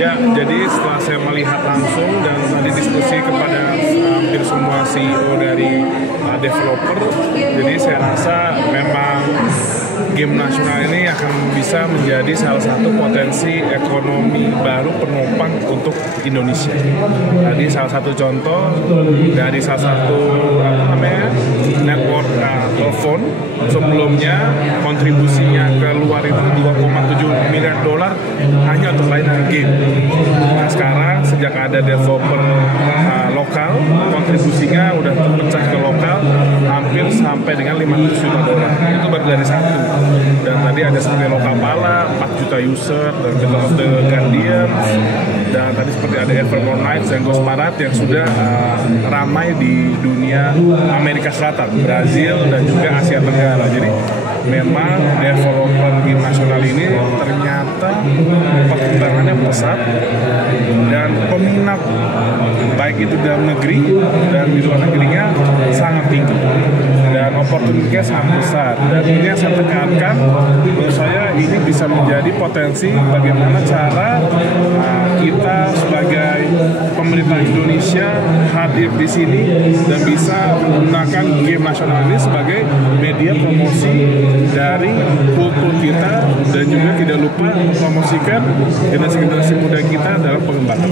Ya, jadi setelah saya melihat langsung dan tadi diskusi kepada hampir semua CEO dari developer, jadi saya rasa memang game nasional ini akan bisa menjadi salah satu potensi ekonomi baru penopang untuk Indonesia. Tadi salah satu contoh dari salah satu network telepon sebelumnya kontribusinya keluar itu 2,7 miliar dolar hanya untuk layanan game. Nah sekarang sejak ada developer lokal, kontribusinya udah terpecah ke lokal hampir sampai dengan 500 juta dolar. Itu baru dari satu. Dan tadi ada seperti lokal pala 4 juta user dan Battle of the Guardians, dan tadi seperti ada Evermore Nights dan Ghost Parade yang sudah ramai di dunia Amerika Selatan, Brazil dan juga Asia Tenggara. Jadi memang developer game nasional ini ternyata perkembangannya pesat dan peminat baik itu dalam negeri dan di luar negerinya sangat tinggi dan opportunity-nya sangat besar. Dan ini yang saya tekankan, menurut saya ini bisa menjadi potensi bagaimana cara kita sebagai pemerintah Indonesia hadir di sini dan bisa menggunakan game nasional ini sebagai media promosi dari kultur kita dan juga tidak lupa mempromosikan generasi muda kita dalam pengembangan.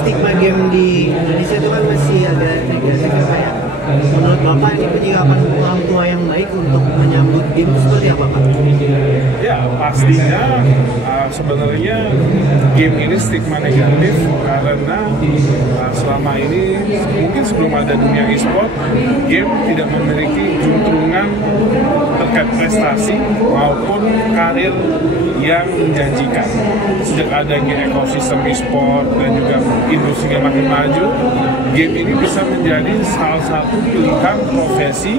Stigma game di Indonesia itu kan masih agak negatif ya. Menurut Bapak ini penyikapan orang tua yang baik untuk menyambut game seperti apa Pak? Ya pastinya sebenarnya game ini stigma negatif karena selama ini mungkin sebelum ada dunia e-sport, game tidak memiliki juntrungan terkait prestasi maupun karir yang menjanjikan. Sejak adanya ekosistem e-sport dan juga industri yang makin maju, game ini bisa menjadi salah satu pilihan profesi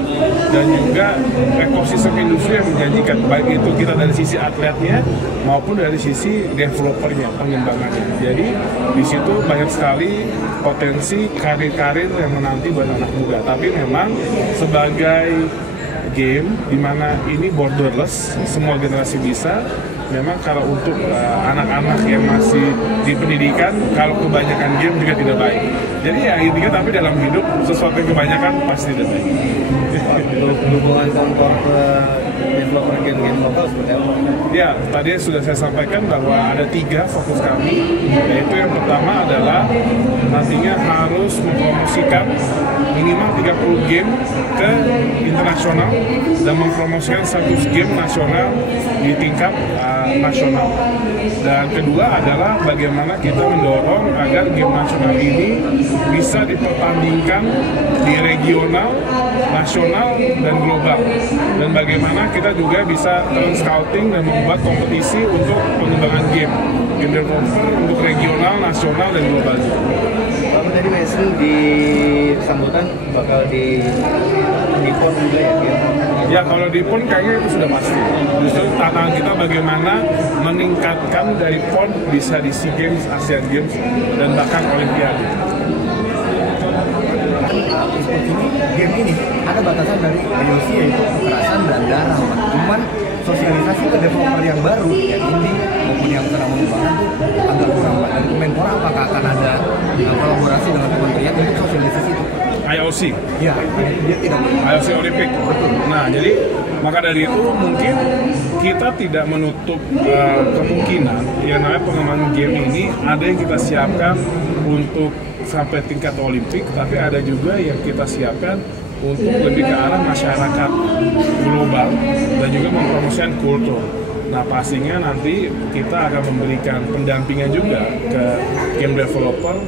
dan juga ekosistem industri yang menjanjikan, baik itu kita dari sisi atletnya maupun dari sisi developernya, pengembangannya. Jadi di situ banyak sekali potensi karir-karir yang menanti buat anak muda. Tapi memang sebagai game di mana ini borderless, semua generasi bisa. Memang kalau untuk anak-anak yang masih di pendidikan, kalau kebanyakan game juga tidak baik. Jadi ya intinya, tapi dalam hidup sesuatu yang kebanyakan pasti tidak baik. Hubungan kompor ke developer game lokal seperti apa? Ya, tadi sudah saya sampaikan bahwa ada 3 fokus kami, yaitu yang pertama adalah nantinya harus mempromosikan minimal 30 game ke internasional dan mempromosikan 100 game nasional di tingkat nasional. Dan kedua adalah bagaimana kita mendorong agar game nasional ini bisa dipertandingkan di regional, nasional, dan global. Dan bagaimana kita juga bisa scouting dan membuat kompetisi untuk pengembangan game developer untuk regional, nasional, dan global. Kamu tadi mention di sambutan bakal di PON juga ya? Ya kalau di PON kayaknya itu sudah pasti. Justru tantangan kita bagaimana meningkatkan dari PON bisa di SEA Games, Asian Games, dan bahkan Olimpiade. Game ini ada batasan dari IOC yaitu kekerasan dan darah. Cuman sosialisasi ke developer yang baru, yang indie maupun yang sedang mengembangkan itu agak kurang Pak. Dari Kemenpora apakah akan ada kolaborasi dengan kementerian untuk sosialisasi itu? IOC? Ya, dia tidak. IOC Olimpik? Betul. Nah, jadi maka dari itu mungkin kita tidak menutup kemungkinan yang namanya pengembangan game ini ada yang kita siapkan untuk sampai tingkat Olimpik, tapi ada juga yang kita siapkan untuk lebih ke arah masyarakat global dan juga mempromosikan kultur. Nah pastinya nanti kita akan memberikan pendampingan juga ke game developer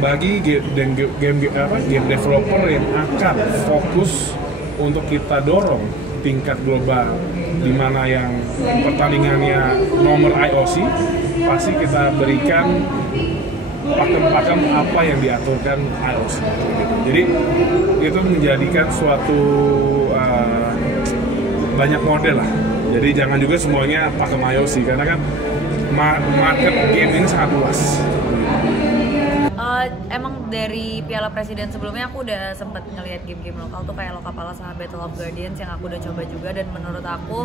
bagi game developer yang akan fokus untuk kita dorong tingkat global, di mana yang pertandingannya nomor IOC, pasti kita berikan pakem-pakem apa yang diaturkan IOC. Jadi itu menjadikan suatu banyak model lah. Jadi jangan juga semuanya pakem IOC karena kan market game ini sangat luas. Emang dari Piala Presiden sebelumnya aku udah sempet ngelihat game-game lokal tuh kayak Lokapala sama Battle of Guardians yang aku udah coba juga, dan menurut aku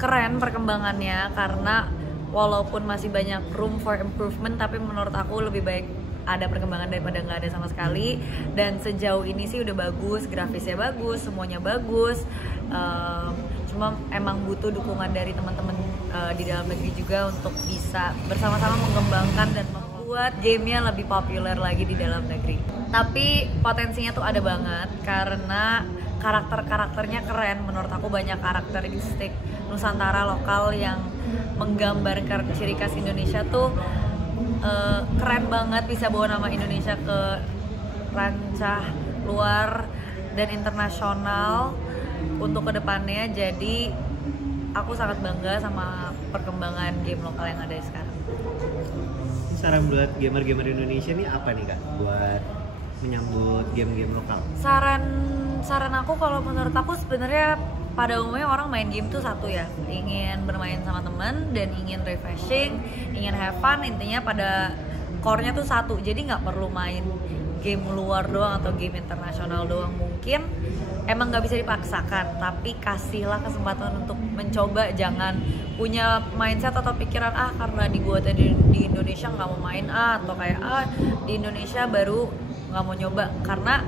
keren perkembangannya karena walaupun masih banyak room for improvement, tapi menurut aku lebih baik ada perkembangan daripada nggak ada sama sekali. Dan sejauh ini sih udah bagus, grafisnya bagus, semuanya bagus. Cuma emang butuh dukungan dari teman-teman di dalam negeri juga untuk bisa bersama-sama mengembangkan dan membuat gamenya lebih populer lagi di dalam negeri. Tapi potensinya tuh ada banget karena karakternya keren. Menurut aku banyak karakteristik Nusantara lokal yang menggambarkan ciri khas Indonesia tuh keren banget, bisa bawa nama Indonesia ke rancah luar dan internasional untuk kedepannya. Jadi aku sangat bangga sama perkembangan game lokal yang ada sekarang. Saran buat gamer-gamer Indonesia nih apa nih Kak buat menyambut game-game lokal? Saran aku, kalau menurut aku sebenarnya pada umumnya orang main game tuh satu ya, ingin bermain sama teman dan ingin refreshing, ingin have fun, intinya pada core-nya tuh satu. Jadi nggak perlu main game luar doang atau game internasional doang. Mungkin emang nggak bisa dipaksakan, tapi kasihlah kesempatan untuk mencoba. Jangan punya mindset atau pikiran karena dibuatnya di Indonesia nggak mau main, atau kayak di Indonesia baru nggak mau nyoba. Karena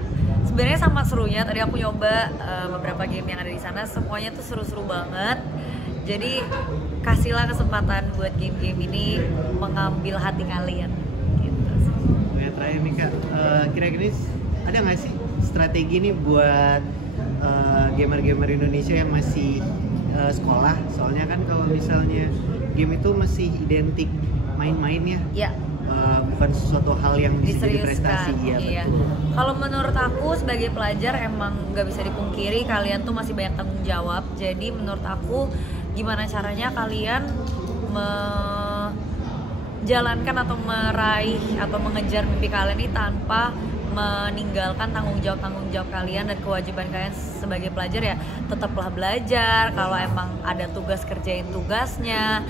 sebenarnya sama serunya. Tadi aku nyoba beberapa game yang ada di sana, semuanya tuh seru-seru banget. Jadi kasihlah kesempatan buat game-game ini mengambil hati kalian. Gitu. Yang terakhir nih Kak, kira-kira ada nggak sih strategi nih buat gamer-gamer Indonesia yang masih sekolah? Soalnya kan kalau misalnya game itu masih identik main-main ya. Bukan sesuatu hal yang bisa jadi prestasi. Iya. Kalau menurut aku sebagai pelajar emang nggak bisa dipungkiri kalian tuh masih banyak tanggung jawab. Jadi menurut aku gimana caranya kalian menjalankan atau meraih atau mengejar mimpi kalian ini tanpa meninggalkan tanggung jawab kalian dan kewajiban kalian sebagai pelajar. Ya tetaplah belajar. Kalau emang ada tugas, kerjain tugasnya.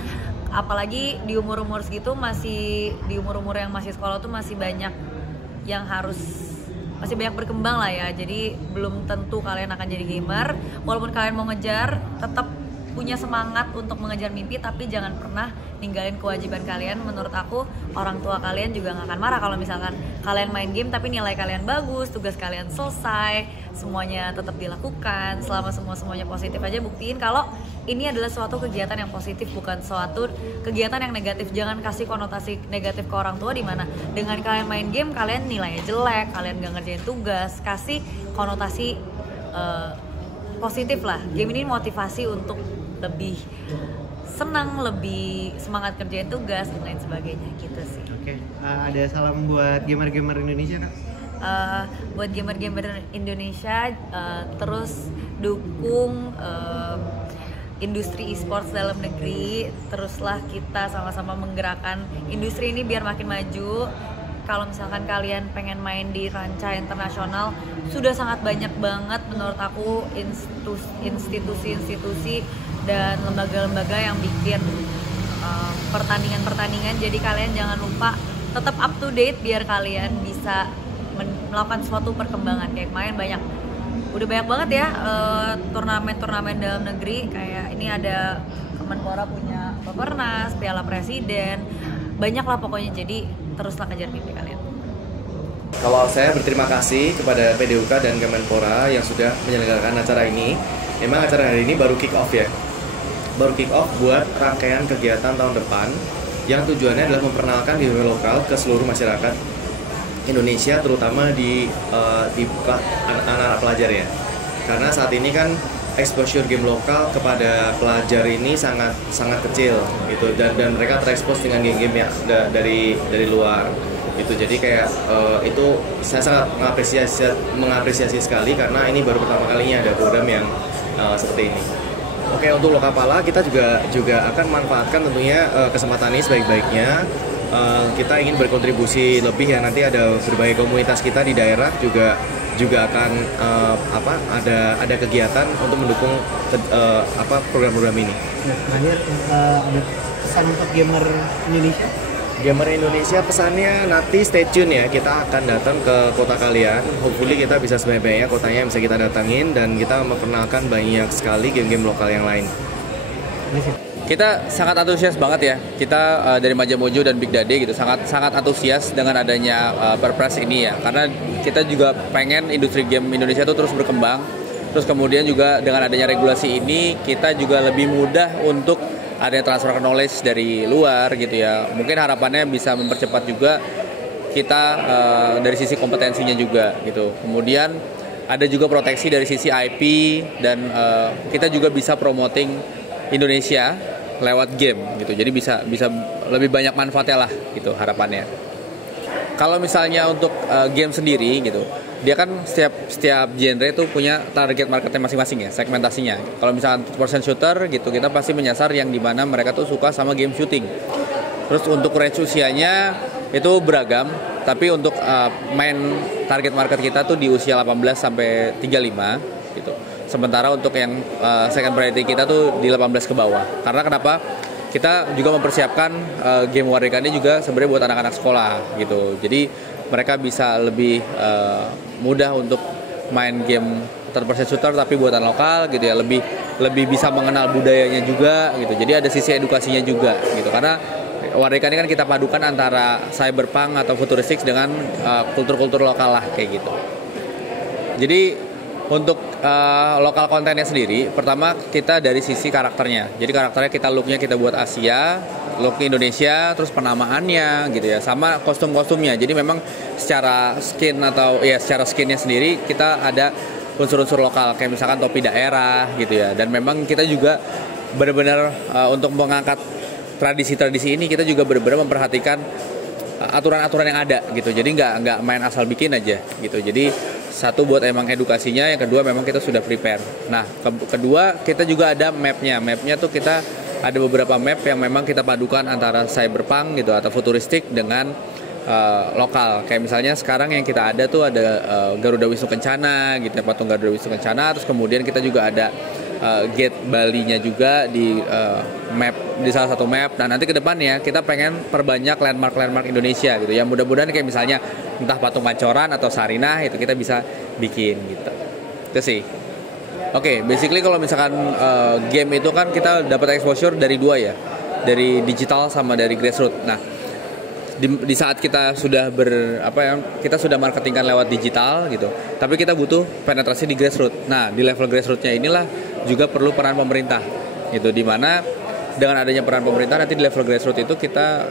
Apalagi di umur-umur segitu, masih di umur-umur yang masih sekolah tuh masih banyak yang masih banyak berkembang lah ya. Jadi belum tentu kalian akan jadi gamer. Walaupun kalian mau ngejar, tetap punya semangat untuk mengejar mimpi, tapi jangan pernah ninggalin kewajiban kalian. Menurut aku orang tua kalian juga gak akan marah kalau misalkan kalian main game tapi nilai kalian bagus, tugas kalian selesai, semuanya tetap dilakukan. Selama semuanya positif aja, buktiin kalau ini adalah suatu kegiatan yang positif, bukan suatu kegiatan yang negatif. Jangan kasih konotasi negatif ke orang tua, di mana dengan kalian main game kalian nilainya jelek, kalian gak ngerjain tugas. Kasih konotasi positif lah. Game ini motivasi untuk lebih senang, lebih semangat kerjain tugas dan lain sebagainya gitu sih. Oke. Ada salam buat gamer-gamer Indonesia Kak? Buat gamer-gamer Indonesia, terus dukung industri e-sports dalam negeri. Teruslah kita sama-sama menggerakkan industri ini biar makin maju. Kalau misalkan kalian pengen main di rancah internasional, sudah sangat banyak banget menurut aku institusi-institusi dan lembaga-lembaga yang bikin pertandingan-pertandingan. Jadi kalian jangan lupa tetap up to date biar kalian bisa melakukan suatu perkembangan. Kayak kemarin udah banyak banget ya turnamen-turnamen dalam negeri. Kayak ini ada Kemenpora punya Pepernas, Piala Presiden, banyak lah pokoknya. Jadi teruslah kejar mimpi kalian. Kalau saya berterima kasih kepada PDUK dan Kemenpora yang sudah menyelenggarakan acara ini. Memang acara hari ini baru kick off ya. Baru kick off buat rangkaian kegiatan tahun depan yang tujuannya adalah memperkenalkan game lokal ke seluruh masyarakat Indonesia, terutama di anak-anak pelajar ya. Karena saat ini kan exposure game lokal kepada pelajar ini sangat kecil gitu, dan mereka terekspos dengan game-game yang dari luar gitu. Jadi kayak itu saya sangat mengapresiasi sekali karena ini baru pertama kalinya ada program yang seperti ini. Oke, untuk Lokapala kita juga akan manfaatkan tentunya kesempatan ini sebaik-baiknya. Kita ingin berkontribusi lebih ya, nanti ada berbagai komunitas kita di daerah juga akan ada kegiatan untuk mendukung program-program ini. Terakhir ada pesan untuk gamer Indonesia? Gamer Indonesia pesannya nanti stay tune ya, kita akan datang ke kota kalian. Hopefully kita bisa sebanyak-banyaknya kotanya yang bisa kita datangin dan kita memperkenalkan banyak sekali game-game lokal yang lain. Kita sangat antusias banget ya. Kita dari Majamojo dan Big Dade gitu sangat antusias dengan adanya Perpres ini ya. Karena kita juga pengen industri game Indonesia itu terus berkembang. Terus kemudian juga dengan adanya regulasi ini kita juga lebih mudah untuk adanya transfer knowledge dari luar gitu ya. Mungkin harapannya bisa mempercepat juga kita dari sisi kompetensinya juga gitu. Kemudian ada juga proteksi dari sisi IP dan kita juga bisa promoting Indonesia lewat game gitu. Jadi bisa lebih banyak manfaatnya lah gitu harapannya. Kalau misalnya untuk game sendiri gitu, dia kan setiap genre itu punya target marketnya masing-masing ya, segmentasinya. Kalau misalnya person shooter gitu, kita pasti menyasar yang dimana mereka tuh suka sama game shooting. Terus untuk range usianya itu beragam, tapi untuk main target market kita tuh di usia 18 sampai 35 gitu. Sementara untuk yang second priority kita tuh di 18 ke bawah. Karena kenapa? Kita juga mempersiapkan game Wardeka ini juga sebenarnya buat anak-anak sekolah gitu. Jadi mereka bisa lebih mudah untuk main game third person shooter tapi buatan lokal gitu ya, lebih bisa mengenal budayanya juga gitu. Jadi ada sisi edukasinya juga gitu. Karena Wardeka ini kan kita padukan antara cyberpunk atau futuristik dengan kultur-kultur lokal lah kayak gitu. Jadi untuk lokal kontennya sendiri, pertama kita dari sisi karakternya. Jadi karakternya looknya kita buat Asia, look Indonesia, terus penamaannya gitu ya, sama kostum-kostumnya. Jadi memang secara skin atau ya secara skinnya sendiri kita ada unsur-unsur lokal, kayak misalkan topi daerah gitu ya. Dan memang kita juga benar-benar untuk mengangkat tradisi-tradisi ini kita juga benar-benar memperhatikan aturan-aturan yang ada gitu. Jadi nggak main asal bikin aja gitu. Jadi satu buat emang edukasinya, yang kedua memang kita sudah prepare. Nah, kedua kita juga ada mapnya. Mapnya tuh kita ada beberapa map yang memang kita padukan antara cyberpunk gitu atau futuristik dengan lokal. Kayak misalnya sekarang yang kita ada tuh ada Garuda Wisnu Kencana gitu, patung Garuda Wisnu Kencana. Terus kemudian kita juga ada gate Bali-nya juga di map, di salah satu map. Nah nanti ke depannya kita pengen perbanyak landmark Indonesia gitu ya. Mudah-mudahan kayak misalnya entah patung Pancoran atau Sarinah itu kita bisa bikin gitu. Itu sih. Oke, basically kalau misalkan game itu kan kita dapat exposure dari dua ya, dari digital sama dari grassroots. Nah di saat kita sudah kita sudah marketingkan lewat digital gitu, tapi kita butuh penetrasi di grassroots. Nah di level grassrootsnya inilah juga perlu peran pemerintah gitu, dimana dengan adanya peran pemerintah nanti di level grassroots itu kita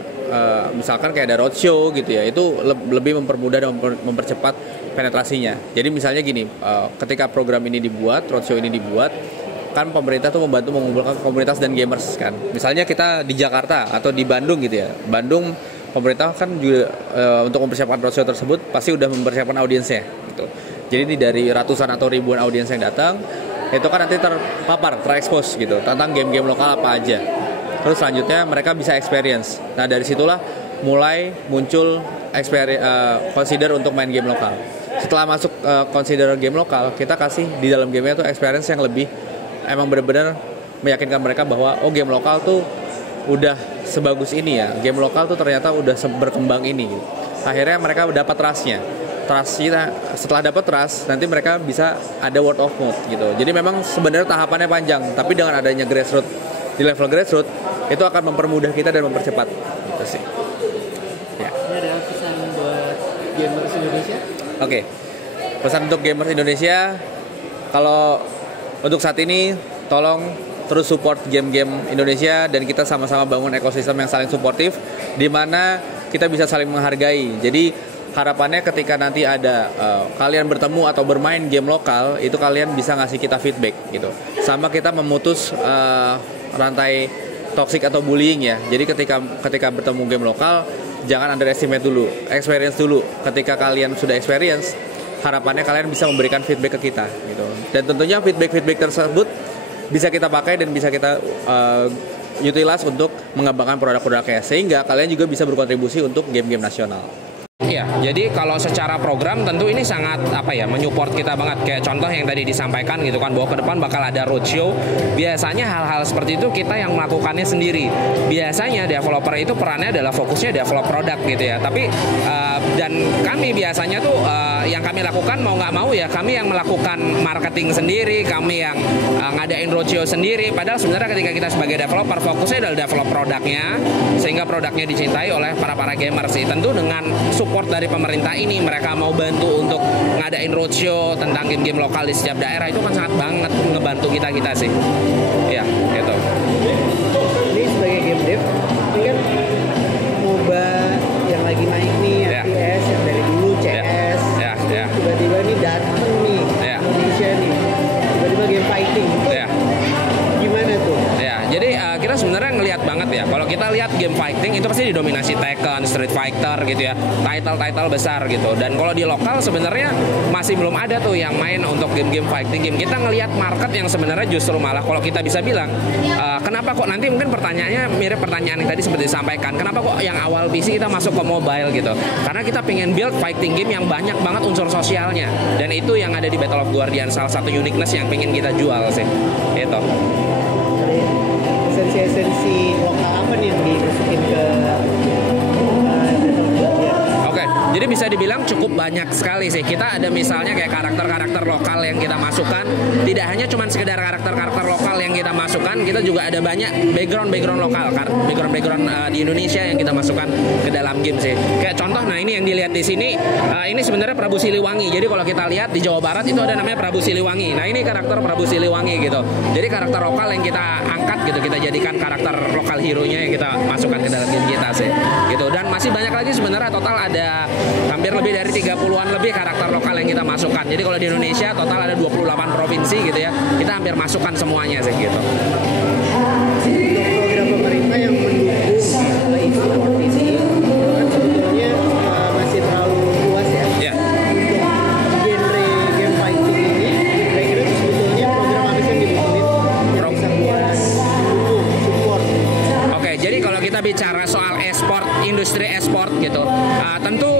misalkan kayak ada roadshow gitu ya, itu lebih mempermudah dan mempercepat penetrasinya. Jadi misalnya gini, ketika program ini dibuat, roadshow ini dibuat, kan pemerintah tuh membantu mengumpulkan komunitas dan gamers kan. Misalnya kita di Jakarta atau di Bandung gitu ya, Bandung pemerintah kan juga untuk mempersiapkan roadshow tersebut pasti udah mempersiapkan audiensnya gitu. Jadi ini dari ratusan atau ribuan audiens yang datang, itu kan nanti terekspos gitu tentang game-game lokal apa aja. Terus selanjutnya mereka bisa experience. Nah dari situlah mulai muncul consider untuk main game lokal. Setelah masuk consider game lokal, kita kasih di dalam gamenya tuh experience yang lebih emang benar-benar meyakinkan mereka bahwa oh game lokal tuh udah sebagus ini ya, game lokal tuh ternyata udah berkembang ini gitu. Akhirnya mereka dapat trust-nya. Setelah dapat trust, nanti mereka bisa ada word of mouth gitu. Jadi memang sebenarnya tahapannya panjang, tapi dengan adanya grassroots, di level grassroots itu akan mempermudah kita dan mempercepat gitu sih. Ya. Ini ada pesan buat gamers Indonesia? Oke. Pesan untuk gamers Indonesia, kalau untuk saat ini tolong terus support game-game Indonesia dan kita sama-sama bangun ekosistem yang saling suportif di mana kita bisa saling menghargai. Jadi harapannya ketika nanti ada kalian bertemu atau bermain game lokal, itu kalian bisa ngasih kita feedback gitu. Sama kita memutus rantai toxic atau bullying ya. Jadi ketika bertemu game lokal, jangan underestimate dulu, experience dulu. Ketika kalian sudah experience, harapannya kalian bisa memberikan feedback ke kita gitu. Dan tentunya feedback tersebut bisa kita pakai dan bisa kita utilize untuk mengembangkan produk-produknya, sehingga kalian juga bisa berkontribusi untuk game-game nasional. ya. Jadi kalau secara program tentu ini sangat menyupport kita banget. Kayak contoh yang tadi disampaikan gitu kan, bahwa ke depan bakal ada roadshow. Biasanya hal-hal seperti itu kita yang melakukannya sendiri. Biasanya developer itu perannya adalah fokusnya develop produk gitu ya. Tapi dan kami biasanya tuh yang kami lakukan mau nggak mau ya kami yang melakukan marketing sendiri, kami yang ngadain roadshow sendiri. Padahal sebenarnya ketika kita sebagai developer fokusnya adalah develop produknya sehingga produknya dicintai oleh para gamer sih. Tentu dengan support dari pemerintah ini, mereka mau bantu untuk ngadain roadshow tentang game-game lokal di setiap daerah, itu kan sangat banget ngebantu kita sih. Ya, gitu. Ini sebagai game dev, ini kan MOBA yang lagi naik nih, FPS yang dari dulu CS, tiba-tiba nih datang nih Indonesia nih, tiba-tiba game fighting. Gimana tuh? Jadi kita sebenarnya ngelihat banget ya, kalau kita lihat game fighting itu pasti didominasi Tekken, Street Fighter gitu ya, title besar gitu. Dan kalau di lokal sebenarnya masih belum ada tuh yang main untuk game-game fighting game. Kita ngelihat market yang sebenarnya justru malah kalau kita bisa bilang, kenapa kok nanti mungkin pertanyaannya mirip pertanyaan yang tadi seperti disampaikan, kenapa kok yang awal PC kita masuk ke mobile gitu? Karena kita pengen build fighting game yang banyak banget unsur sosialnya, dan itu yang ada di Battle of Guardian, salah satu uniqueness yang pengen kita jual sih. Itu. Esensi lokal apa nih yang dimasukin ke Oke, jadi bisa dibilang cukup banyak sekali sih. Kita ada misalnya kayak karakter-karakter lokal yang kita masukkan. Tidak hanya cuma sekedar karakter-karakter lokal yang kita masukkan, kita juga ada banyak background lokal, background di Indonesia yang kita masukkan ke dalam game sih. Kayak contoh, nah ini yang dilihat di sini, ini sebenarnya Prabu Siliwangi. Jadi kalau kita lihat di Jawa Barat itu ada namanya Prabu Siliwangi. Nah ini karakter Prabu Siliwangi gitu. Jadi karakter lokal yang kita angkat gitu, kita jadikan karakter lokal hero-nya yang kita masukkan ke dalam game kita sih. Gitu. Dan masih banyak lagi sebenarnya, total ada hampir lebih dari 30-an lebih karakter lokal yang kita masukkan. Jadi kalau di Indonesia total ada 28 provinsi gitu ya. Kita hampir masukkan semuanya sih gitu. program pemerintah yang mendukung e-sport ini kan sebetulnya masih terlalu luas ya. Untuk genre game fighting ini, kira-kira sebetulnya program apa sih yang dibutuhin yang bisa buat mendukung, support? Oke, jadi kalau kita bicara soal e-sport, industri e-sport gitu, tentu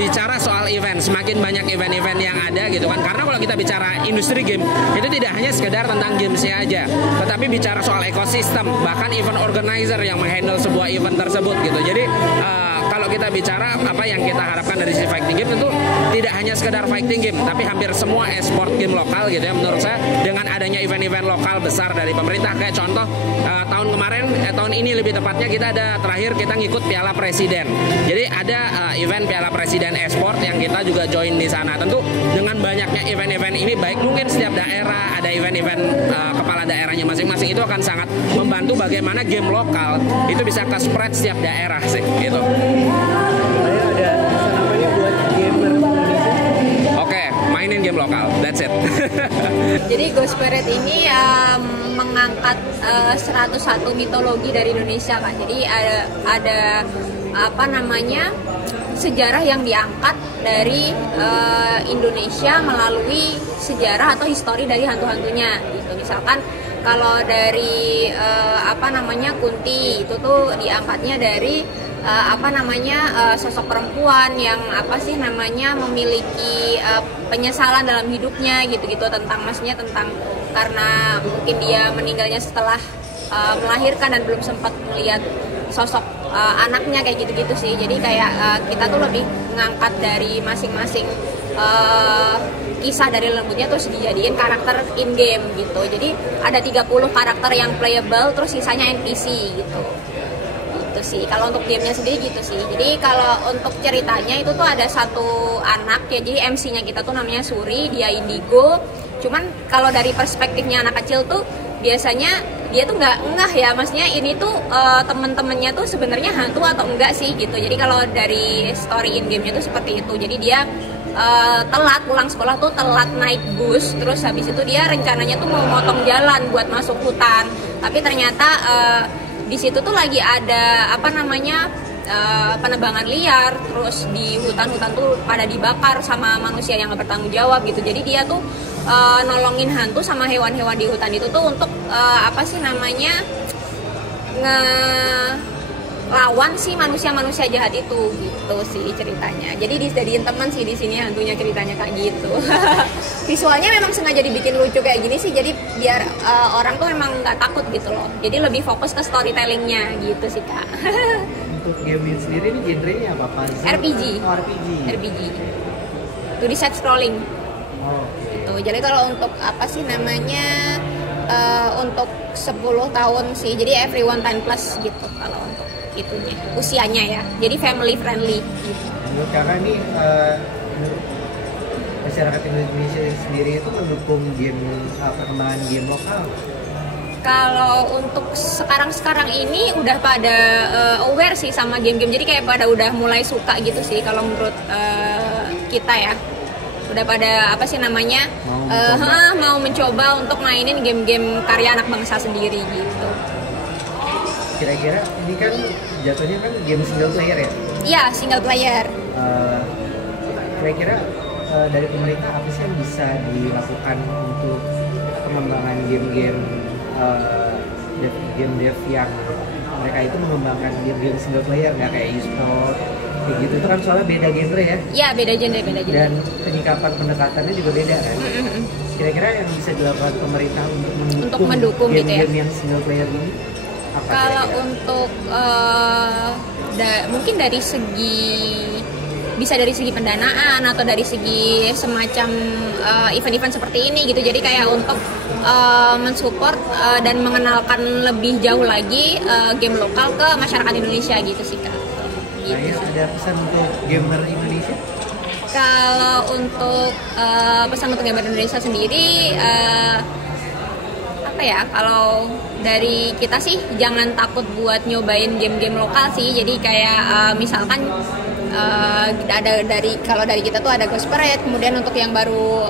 bicara soal event, semakin banyak event-event yang ada gitu kan. Karena kalau kita bicara industri game, itu tidak hanya sekedar tentang gamesnya aja, tetapi bicara soal ekosistem, bahkan event organizer yang menghandle sebuah event tersebut gitu. Jadi kalau kita bicara apa yang kita harapkan dari si fighting game, tentu tidak hanya sekedar fighting game, tapi hampir semua e-sport game lokal gitu ya. Menurut saya dengan adanya event-event lokal besar dari pemerintah, kayak contoh tahun kemarin, tahun ini lebih tepatnya, kita ada terakhir kita ngikut Piala Presiden. Jadi ada event Piala Presiden e-sport yang kita juga join di sana. Tentu dengan banyaknya event-event ini, baik mungkin setiap daerah ada event-event kepala daerahnya masing-masing, itu akan sangat membantu bagaimana game lokal itu bisa ke spread setiap daerah sih gitu. Ada pesan apa nih buat gamer Indonesia? Oke, mainin game lokal, that's it. Jadi Ghost Spirit ini mengangkat 101 mitologi dari Indonesia kan. Jadi ada apa namanya, sejarah yang diangkat dari Indonesia melalui sejarah atau histori dari hantu-hantunya gitu. Misalkan kalau dari apa namanya, Kunti itu tuh diangkatnya dari sosok perempuan yang memiliki penyesalan dalam hidupnya gitu-gitu, tentang karena mungkin dia meninggalnya setelah melahirkan dan belum sempat melihat sosok anaknya kayak gitu-gitu sih. Jadi kayak kita tuh lebih mengangkat dari masing-masing kisah dari lembutnya terus dijadiin karakter in game gitu. Jadi ada 30 karakter yang playable, terus sisanya NPC gitu. Gitu sih. Kalau untuk gamenya sendiri gitu sih. Jadi kalau untuk ceritanya itu tuh ada satu anak ya. Jadi MC-nya kita tuh namanya Suri, dia indigo. Cuman kalau dari perspektifnya anak kecil tuh biasanya dia tuh nggak ngeh ya, maksudnya ini tuh temen-temennya tuh sebenarnya hantu atau enggak sih gitu. Jadi kalau dari story in game-nya tuh seperti itu. Jadi dia telat pulang sekolah tuh, telat naik bus, terus habis itu dia rencananya tuh mau motong jalan buat masuk hutan, tapi ternyata di situ tuh lagi ada penebangan liar, terus di hutan-hutan tuh pada dibakar sama manusia yang nggak bertanggung jawab gitu. Jadi dia tuh nolongin hantu sama hewan-hewan di hutan itu tuh untuk lawan si manusia-manusia jahat itu gitu sih ceritanya. Jadi dijadiin teman sih di sini hantunya ceritanya kayak gitu. Visualnya memang sengaja dibikin lucu kayak gini sih, jadi biar orang tuh emang nggak takut gitu loh. Jadi lebih fokus ke storytellingnya gitu sih Kak. Untuk game ini sendiri ini genrenya apa? RPG. Oh, RPG. RPG. Itu di side scrolling. Oh. Gitu. Jadi kalau untuk apa sih namanya untuk 10 tahun sih. Jadi everyone 10 plus gitu kalau untuk itunya usianya ya, jadi family friendly gitu. Menurut kakak nih masyarakat Indonesia sendiri itu mendukung game perkembangan game lokal? Kalau untuk sekarang ini udah pada aware sih sama game-game, jadi kayak pada udah mulai suka gitu sih kalau menurut kita ya, udah pada apa sih namanya mau mencoba untuk mainin game-game karya anak bangsa sendiri gitu. Kira-kira ini kan jatuhnya kan game single player ya? Iya, single player. Kira-kira dari pemerintah apa sih yang bisa dilakukan untuk pengembangan game-game dev yang mereka itu mengembangkan game-game single player, nggak kayak e-sport kayak gitu, itu kan soalnya beda genre ya? Iya, beda genre. Dan penyikapan pendekatannya juga beda kan? Kira-kira yang bisa dilakukan pemerintah untuk mendukung game-game gitu ya? yang single player ini? Kalau untuk mungkin dari segi bisa dari segi pendanaan atau dari segi semacam event-event seperti ini gitu. Jadi kayak untuk mensupport dan mengenalkan lebih jauh lagi game lokal ke masyarakat Indonesia gitu sih Kak. Gitu. Nah, ada pesan untuk gamer Indonesia? Kalau untuk pesan untuk gamer Indonesia sendiri apa ya, kalau dari kita sih jangan takut buat nyobain game-game lokal sih. Jadi kayak misalkan ada kalau dari kita tuh ada Ghost Parade, kemudian untuk yang baru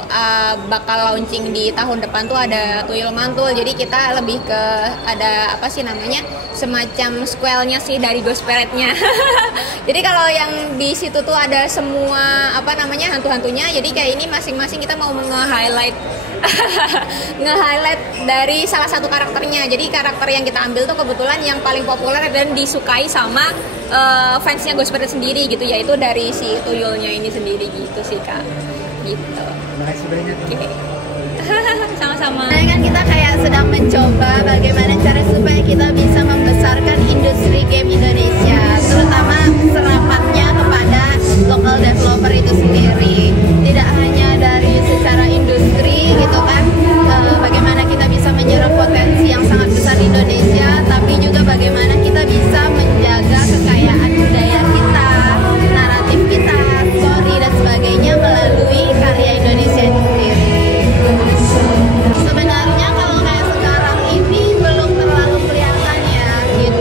bakal launching di tahun depan tuh ada Tuyul Mantul. Jadi kita lebih ke ada apa sih namanya, semacam sequelnya sih dari Ghost Parade-nya. Jadi kalau yang di situ tuh ada semua apa namanya hantu-hantunya. Jadi kayak ini masing-masing kita mau nge-highlight dari salah satu karakternya. Jadi karakter yang kita ambil tuh kebetulan yang paling populer dan disukai sama fansnya Ghost Parade sendiri gitu, yaitu dari si Tuyulnya ini sendiri gitu sih Kak. Gitu. Terima kasih banyak. Okay. Sama-sama. Nah, kan kita kayak sedang mencoba bagaimana cara supaya kita bisa membesarkan industri game Indonesia, terutama serapatnya kepada local developer itu sendiri. Tidak hanya dari secara industri gitu kan, bagaimana kita bisa menyerap potensi yang sangat besar di Indonesia, tapi juga bagaimana kita bisa menjaga kekayaan budaya kita, naratif kita, story dan sebagainya melalui karya Indonesia itu sendiri. Sebenarnya kalau kayak sekarang ini belum terlalu kelihatan ya gitu.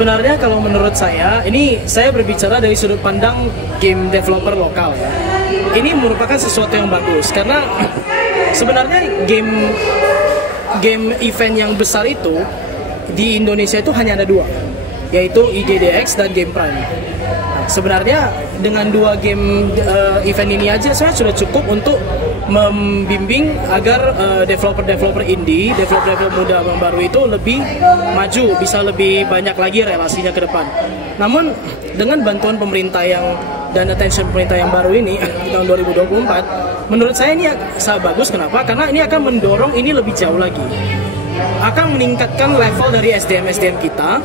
Sebenarnya kalau menurut saya, ini saya berbicara dari sudut pandang game developer lokal ya. Ini merupakan sesuatu yang bagus karena sebenarnya game event yang besar itu di Indonesia itu hanya ada 2, yaitu IGDX dan Game Prime. Nah, sebenarnya dengan 2 game event ini aja saya sudah cukup untuk membimbing agar developer-developer indie, developer-developer muda yang baru itu lebih maju, bisa lebih banyak lagi relasinya ke depan. Namun dengan bantuan pemerintah dan attention pemerintah yang baru ini di tahun 2024, menurut saya ini sangat bagus. Kenapa? Karena ini akan mendorong ini lebih jauh lagi, akan meningkatkan level dari SDM kita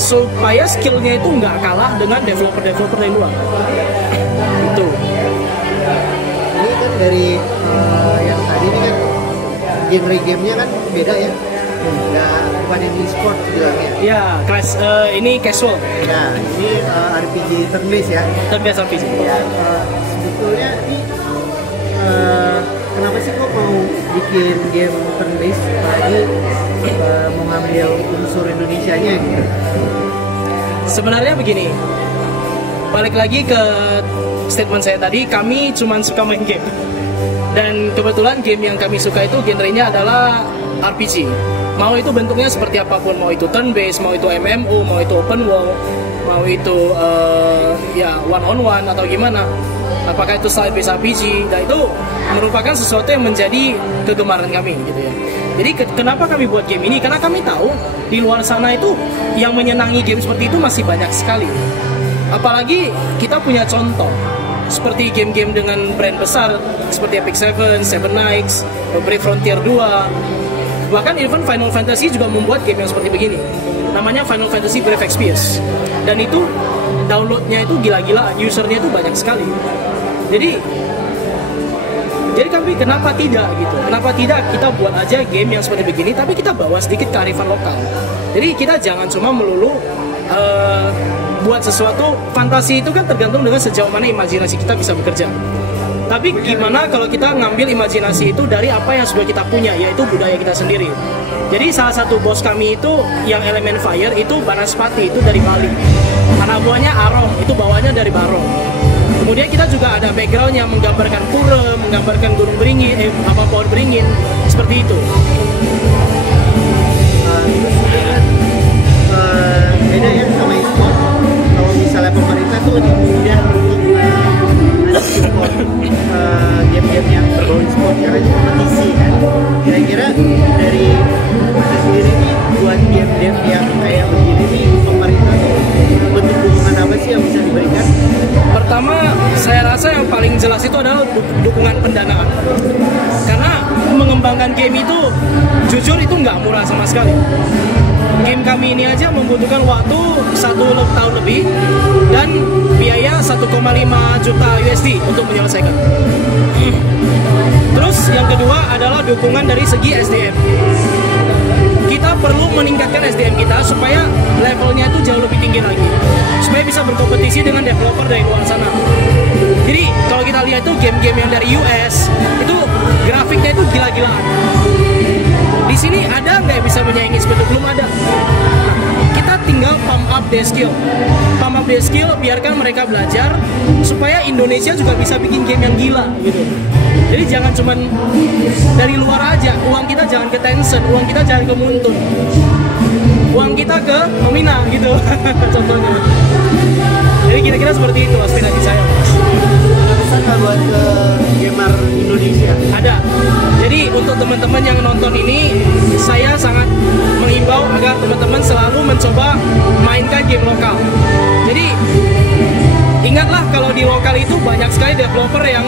supaya skillnya itu nggak kalah dengan developer-developer dari luar. Itu. Ini kan dari yang tadi ini kan genre gamenya kan beda ya, bukan yang e-sport bilangnya. Ya, ini casual. Ya, ini RPG turn based ya. Turn based RPG. Ya, sebetulnya ini kenapa sih kok mau bikin game turn based, apalagi mau ngambil unsur Indonesianya gitu? Sebenarnya begini, balik lagi ke statement saya tadi, kami cuma suka main game. Dan kebetulan game yang kami suka itu genrenya adalah RPG. Mau itu bentuknya seperti apapun, mau itu turn based, mau itu MMO, mau itu open world, mau itu ya one on one atau gimana. Apakah itu side based RPG, dan itu merupakan sesuatu yang menjadi kegemaran kami gitu ya. Jadi kenapa kami buat game ini? Karena kami tahu di luar sana itu yang menyenangi game seperti itu masih banyak sekali. Apalagi kita punya contoh seperti game-game dengan brand besar seperti Epic Seven Knights, Brave Frontier 2, bahkan even Final Fantasy juga membuat game yang seperti begini. Namanya Final Fantasy Brave Exvius, dan itu downloadnya itu gila-gila, usernya itu banyak sekali. Jadi kami kenapa tidak gitu? Kenapa tidak kita buat aja game yang seperti begini, tapi kita bawa sedikit kearifan lokal. Jadi kita jangan cuma melulu buat sesuatu. Fantasi itu kan tergantung dengan sejauh mana imajinasi kita bisa bekerja. Tapi gimana kalau kita ngambil imajinasi itu dari apa yang sudah kita punya, yaitu budaya kita sendiri. Jadi salah satu bos kami itu yang elemen fire itu Banaspati, itu dari Bali. Anak buahnya Arong, itu bawahnya dari Barong. Kemudian kita juga ada background yang menggambarkan pura, menggambarkan gunung beringin, pohon beringin, seperti itu. Beda ya sama e-sport. Kalau misalnya pemerintah tuh lebih mudah untuk support game-game yang berbau e-sport karena itu kompetisi kan. Kira-kira dari saya sendiri nih buat game-game yang kayak begini nih, pemerintah tuh bentuk dukungan apa sih yang bisa diberikan? Pertama, saya rasa yang paling jelas itu adalah dukungan pendanaan. Karena mengembangkan game itu, jujur itu nggak murah sama sekali. Game kami ini aja membutuhkan waktu 1 tahun lebih dan biaya 1,5 juta USD untuk menyelesaikan. Terus yang kedua adalah dukungan dari segi SDM. Kita perlu meningkatkan SDM kita supaya levelnya itu jauh lebih tinggi lagi, supaya bisa berkompetisi dengan developer dari luar sana. Jadi kalau kita lihat itu game-game yang dari US itu grafiknya itu gila-gilaan. Di sini ada nggak yang bisa menyaingi seperti itu? Belum ada. Kita tinggal pump up their skill. Pump up their skill, biarkan mereka belajar supaya Indonesia juga bisa bikin game yang gila gitu. Jadi jangan cuman dari luar aja. Uang kita jangan ke Tencent, uang kita jangan ke Muntun. Uang kita ke Nomina gitu. Contohnya. Jadi kira-kira seperti itu aspirasi saya, Mas. Pesan nggak buat ke gamer Indonesia? Ada. Jadi untuk teman-teman yang nonton ini, saya sangat mengimbau agar teman-teman selalu mencoba mainkan game lokal. Jadi ingatlah kalau di lokal itu banyak sekali developer yang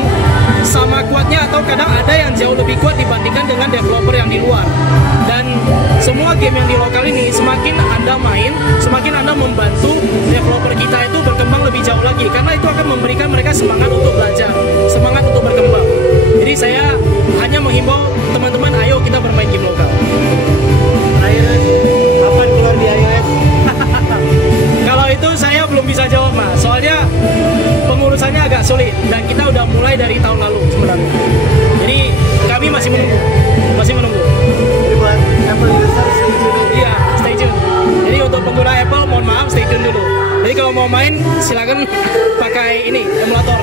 sama kuatnya atau kadang ada yang jauh lebih kuat dibandingkan dengan developer yang di luar. Dan semua game yang di lokal ini semakin Anda main, semakin Anda membantu developer kita itu berkembang lebih jauh lagi, karena itu akan memberikan mereka semangat untuk belajar, semangat untuk berkembang. Jadi saya hanya menghimbau teman-teman, ayo kita bermain game lokal. Terakhir, kapan keluar di iOS? Kalau itu saya belum bisa jawab, Mas. Soalnya pengurusannya agak sulit dan kita udah mulai dari tahun lalu sebenarnya. Jadi kami masih menunggu. Jadi buat Apple user stay tune. Iya, stay tune. Jadi untuk pengguna Apple, mohon maaf stay tune dulu. Jadi kalau mau main silakan pakai ini emulator.